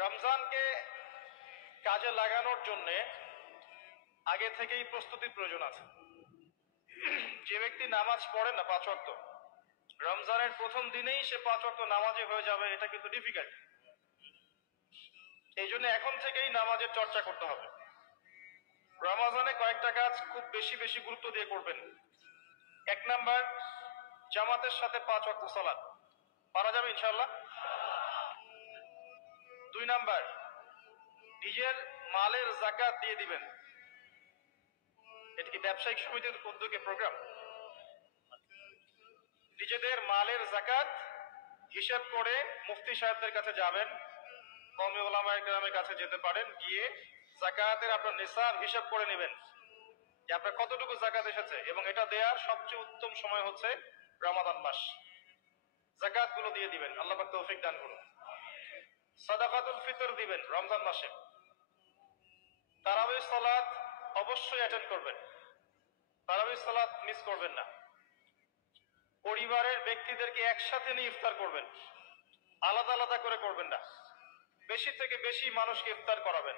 রমজানকে কাজে লাগানোর জন্য আগে থেকেই প্রস্তুতির প্রয়োজন আছে। যে ব্যক্তি নামাজ পড়ে না 5 ওয়াক্ত, রমজানের প্রথম দিনেই সে 5 ওয়াক্ত নামাজি হয়ে যাবে, এটা কিন্তু ডিফিকাল্ট। এই জন্য এখন থেকেই নামাজের চর্চা করতে হবে। রমজানে কয়েকটা কাজ খুব বেশি বেশি গুরুত্ব দিয়ে করবেন। 1 নাম্বার, জামাতের সাথে 5 ওয়াক্ত সালাত পারা যাবে ইনশাআল্লাহ। 2 নাম্বার, নিজের মালের যাকাত দিয়ে দিবেন। এটা কি ব্যবসায়িক সমিতির উদ্যোগে প্রোগ্রাম? নিজেদের মালের যাকাত হিসাব করে মুফতি সাহেবদের কাছে যাবেন, কওমি উলামায়ে কেরামের কাছে যেতে পারেন, গিয়ে যাকাতের আপনার নিসাব হিসাব করে নেবেন যে আপনার কতটুকু যাকাত এসেছে, এবং এটা দেওয়ার সবচেয়ে উত্তম সময় হচ্ছে রমাদান মাস। যাকাত গুলো দিয়ে দিবেন, আল্লাহ পাক তৌফিক দান করুন। সাদাকাতুল ফিতর দিবেন রমজান মাসে। তারাবির সালাত অবশ্যই অ্যাটেন্ড করবেন, তারাবির সালাত মিস করবেন না। পরিবারের ব্যক্তিদেরকে একসাথে নিয়ে ইফতার করবেন, আলাদা আলাদা করে করবেন না। বেশি থেকে বেশি মানুষকে ইফতার করাবেন,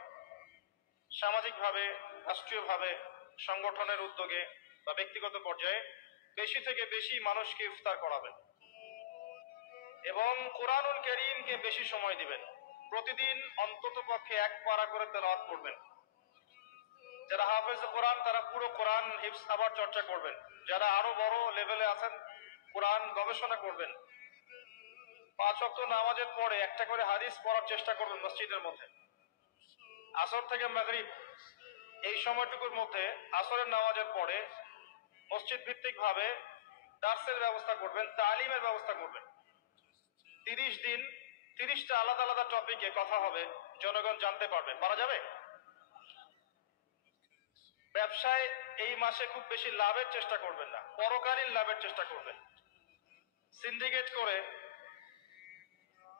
সামাজিকভাবে, রাষ্ট্রীয়ভাবে, সংগঠনের উদ্যোগে বা ব্যক্তিগত পর্যায়ে বেশি থেকে বেশি মানুষকে ইফতার করাবেন। এবং কোরআনুল কারীমকে বেশি সময় দিবেন। প্রতিদিন অন্তত পক্ষে 1 পারা করে তেলাওয়াত করবেন। যারা হাফেজ কোরআন তারা পুরো কোরআন হিফজ আবার চর্চা করবেন। যারা আরো বড় লেভেলে আছেন কোরআন গবেষণা করবেন। 5 ওয়াক্ত নামাজের পরে একটা করে হাদিস পড়ার চেষ্টা করবেন মসজিদের মধ্যে। আসর থেকে মাগরিব এই সময়টুকুর মধ্যে আসরের নামাজের পরে মসজিদ ভিত্তিক ভাবে দার্সের ব্যবস্থা করবেন, তালিমের ব্যবস্থা করবেন। 30 দিন 30টা আলাদা আলাদা টপিকে কথা হবে, জনগণ জানতে পারবে। পারা যাবে? ব্যবসায় এই মাসে খুব বেশি লাভের চেষ্টা করবেন না, পরকালীন লাভের চেষ্টা করবেন। সিন্ডিকেট করে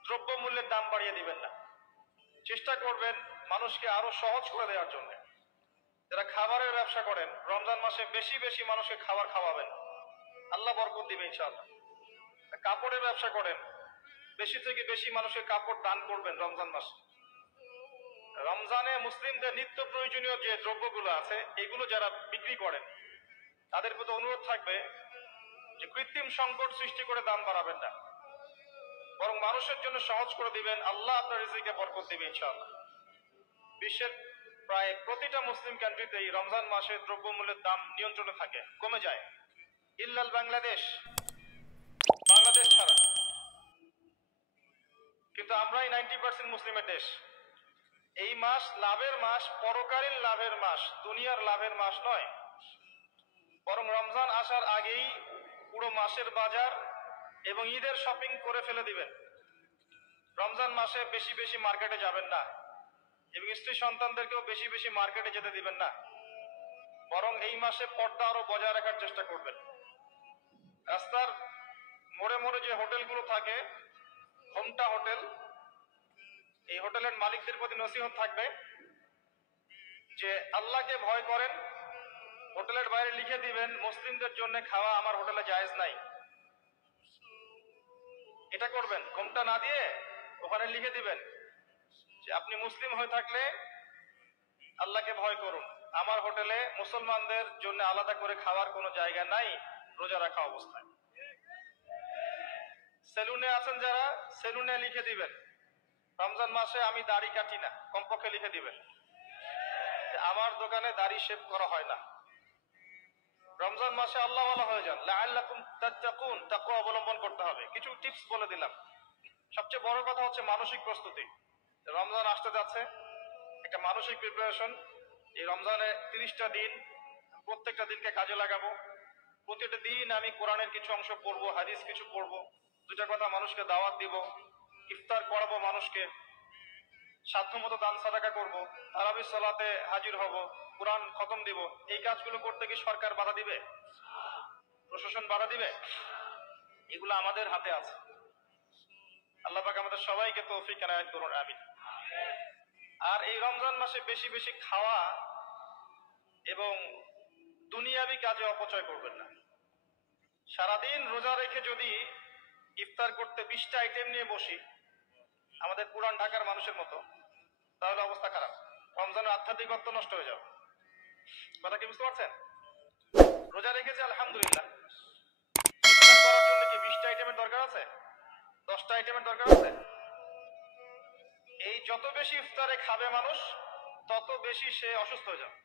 দ্রব্যমূল্যের দাম বাড়িয়ে দিবেন না। চেষ্টা করবেন মানুষকে আরো সহজ করে দেওয়ার জন্য। যারা খাবারের ব্যবসা করেন রমজান মাসে বেশি বেশি মানুষকে খাবার খাওয়াবেন, আল্লাহ বরকত দিবে ইনশাআল্লাহ। কাপড়ের ব্যবসা করেন, বেশি থেকে বেশি মানুষের কাপড় দান করবেন রমজান মাসে। রমজানে মুসলিমদের নিত্য প্রয়োজনীয় যে দ্রব্যগুলো আছে এগুলো যারা বিক্রি করেন তাদের প্রতি অনুরোধ থাকবে যে কৃত্রিম সংকট সৃষ্টি করে দাম বাড়াবেন না, বরং মানুষের জন্য সহজ করে দিবেন। আল্লাহ আপনার রিজিকে বরকত দিবে ইনশাআল্লাহ। বিশ্বের প্রায় প্রতিটা মুসলিম কান্ট্রিতেই রমজান মাসে দ্রব্যমূল্যের দাম নিয়ন্ত্রণে থাকে, কমে যায়, ইল্লাল বাংলাদেশ, বাংলাদেশ ছাড়া। কিন্তু আমরাই 90% মুসলিমের দেশ। এই মাস লাভের মাস, পরকালীন লাভের মাস, দুনিয়ার লাভের মাস নয়। বরং রমজান আসার আগেই পুরো মাসের বাজার এবং ঈদের শপিং করে ফেলে দিবেন। রমজান মাসে বেশি বেশি মার্কেটে যাবেন না, এবং স্ত্রী সন্তানদেরকেও বেশি বেশি মার্কেটে যেতে দিবেন না। বরং এই মাসে পর্দা আরো বজায় রাখার চেষ্টা করবেন। রাস্তার মোড়ে মোড়ে যে হোটেলগুলো থাকে, হোমটা হোটেল, এই হোটেলের মালিকদের প্রতি নসিহত থাকবে যে আল্লাহকে ভয় করেন। হোটেলের বাইরে লিখে দিবেন মুসলিমদের জন্য খাওয়া আমার হোটেলে জায়েজ নাই। এটা করবেন, হোমটা না দিয়ে ওখানে লিখে দিবেন যে আপনি মুসলিম হয়ে থাকলে আল্লাহকে ভয় করুন, আমার হোটেলে মুসলমানদের জন্য আলাদা করে খাওয়ার কোনো জায়গা নাই রোজা রাখা অবস্থায়। সেলুনে আছেন যারা, সেলুনে লিখে দিবেন রমজান মাসে আমি দাড়ি কাটি না, কমপক্ষে লিখে দিবেন আমার দোকানে দাড়ি শেভ করা হয় না। রমজান মাসে আল্লাহ ওয়ালা হয়ে যান, লাআল্লাকুম তাত্তাকুন, তাকওয়া অবলম্বন করতে হবে। কিছু টিপস বলে দিলাম। সবচেয়ে বড় কথা হচ্ছে মানসিক প্রস্তুতি। রমজান আসতে যাচ্ছে, একটা মানসিক প্রিপারেশন। এই রমজানে 30টা দিন, প্রত্যেকটা দিনকে কাজে লাগাবো। প্রতিটা দিন আমি কোরআনের কিছু অংশ পড়বো, হাদিস কিছু পড়বো, 2টা কথা মানুষকে দাওয়াত দিব, ইফতার করাবো মানুষকে, সাধ্যমতো দান সাদাকা করব, তারাবির সালাতে হাজির হব, কোরআন খতম দিব। এই কাজগুলো করতে কি সরকার বাধা দিবে? প্রশাসন বাধা দিবে? এগুলো আমাদের হাতে আছে। আল্লাহ পাক আমাদের সবাইকে তৌফিক এনায়েত করুন, আমিন। আর এই রমজান মাসে বেশি বেশি খাওয়া এবং দুনিয়াবি কাজে অপচয় করবেন না। সারাদিন রোজা রেখে যদি ইফতার করতে 20টা আইটেম নিয়ে বসি, আমাদের পুরান ঢাকার মানুষের মতো, তাহলে অবস্থা খারাপ। রমজানের আধ্যাত্মিকত্ব নষ্ট হয়ে যাবে। কথা কি বুঝতে পারছেন? রোজা রেখেছে আলহামদুলিল্লাহ, ইফতার করার জন্য কি 20টা আইটেমের দরকার আছে? 10টা আইটেমের দরকার আছে? এই যত বেশি ইফতারে খাবে মানুষ, তত বেশি সে অসুস্থ হয়ে যাবে।